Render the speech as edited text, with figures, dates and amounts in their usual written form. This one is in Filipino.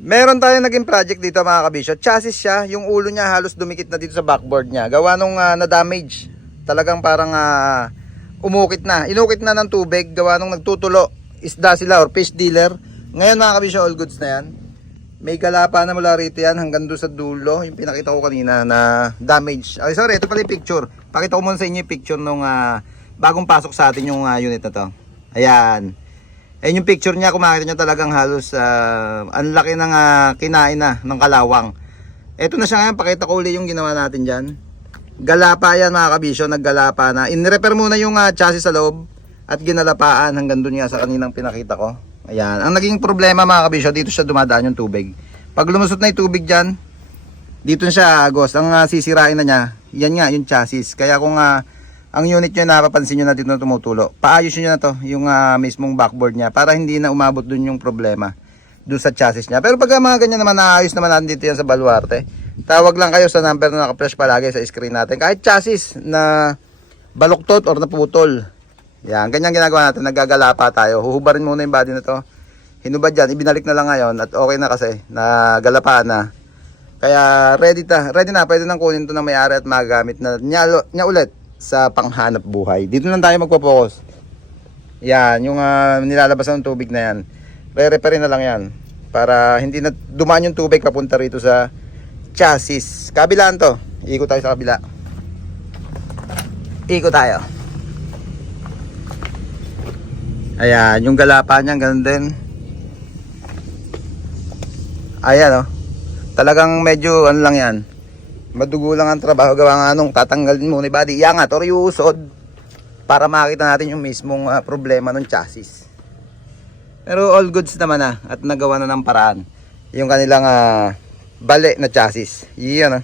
Meron tayong naging project dito mga kabisyo. Chassis siya, yung ulo niya halos dumikit na dito sa backboard niya. Gawa nung na-damage. Talagang parang umukit na. Inukit na ng tubig. Gawa nung nagtutulo. Isda sila or fish dealer. Ngayon mga kabisyo, all goods na yan. May galapa na mula rito yan hanggang doon sa dulo. Yung pinakita ko kanina na damage. Ay sorry, ito pala yung picture. Pakita ko muna sa inyo yung picture nung bagong pasok sa atin yung unit na to. Ayan. Ayun yung picture niya, kung makikita nyo talagang halos ang laki ng kinain na ng kalawang. Ito na siya ngayon, pakita ko uli yung ginawa natin dyan. Galapa yan mga kabisyo, naggalapa na. In-repair muna yung chassis sa loob at ginalapaan hanggang doon nga sa kaninang pinakita ko. Ayan, ang naging problema mga kabisyo, dito siya dumadaan yung tubig. Pag lumusot na yung tubig dyan, dito na siya agos. Ang sisirain na niya, yan nga yung chassis. Kaya kung ang unit nyo napapansin nyo na dito na tumutulo, paayos nyo na to yung mismong backboard nya para hindi na umabot dun yung problema dun sa chassis nya. Pero pag mga ganyan naman, naayos naman natin dito yan sa Baluarte. Tawag lang kayo sa number na naka-flash palagi sa screen natin. Kahit chassis na baluktot or naputol, yan, ganyan ginagawa natin, nagagalapa tayo. Huhubarin muna yung body na to, hinubad yan, ibinalik na lang ngayon at okay na kasi, nagalapaan na. Kaya ready na, pwede nang kunin to ng may-ari at magamit na niya ulit sa panghanap buhay. Dito lang tayo magpo-focus. Yan, yung nilalabasan ng tubig na yan. Re-repair na lang yan para hindi na dumaan yung tubig papunta rito sa chassis. Kabilaan to. Ikot tayo sa kabila. Ikot tayo. Ayan, yung galapa niyan ganun din. Ayan talagang medyo ano lang yan, madugo lang ang trabaho. Gawa nga nung tatanggalin mo ni body, iangat or iusod para makita natin yung mismong problema ng chassis. Pero all goods naman at nagawa na ng paraan yung kanilang bali na chassis. Yan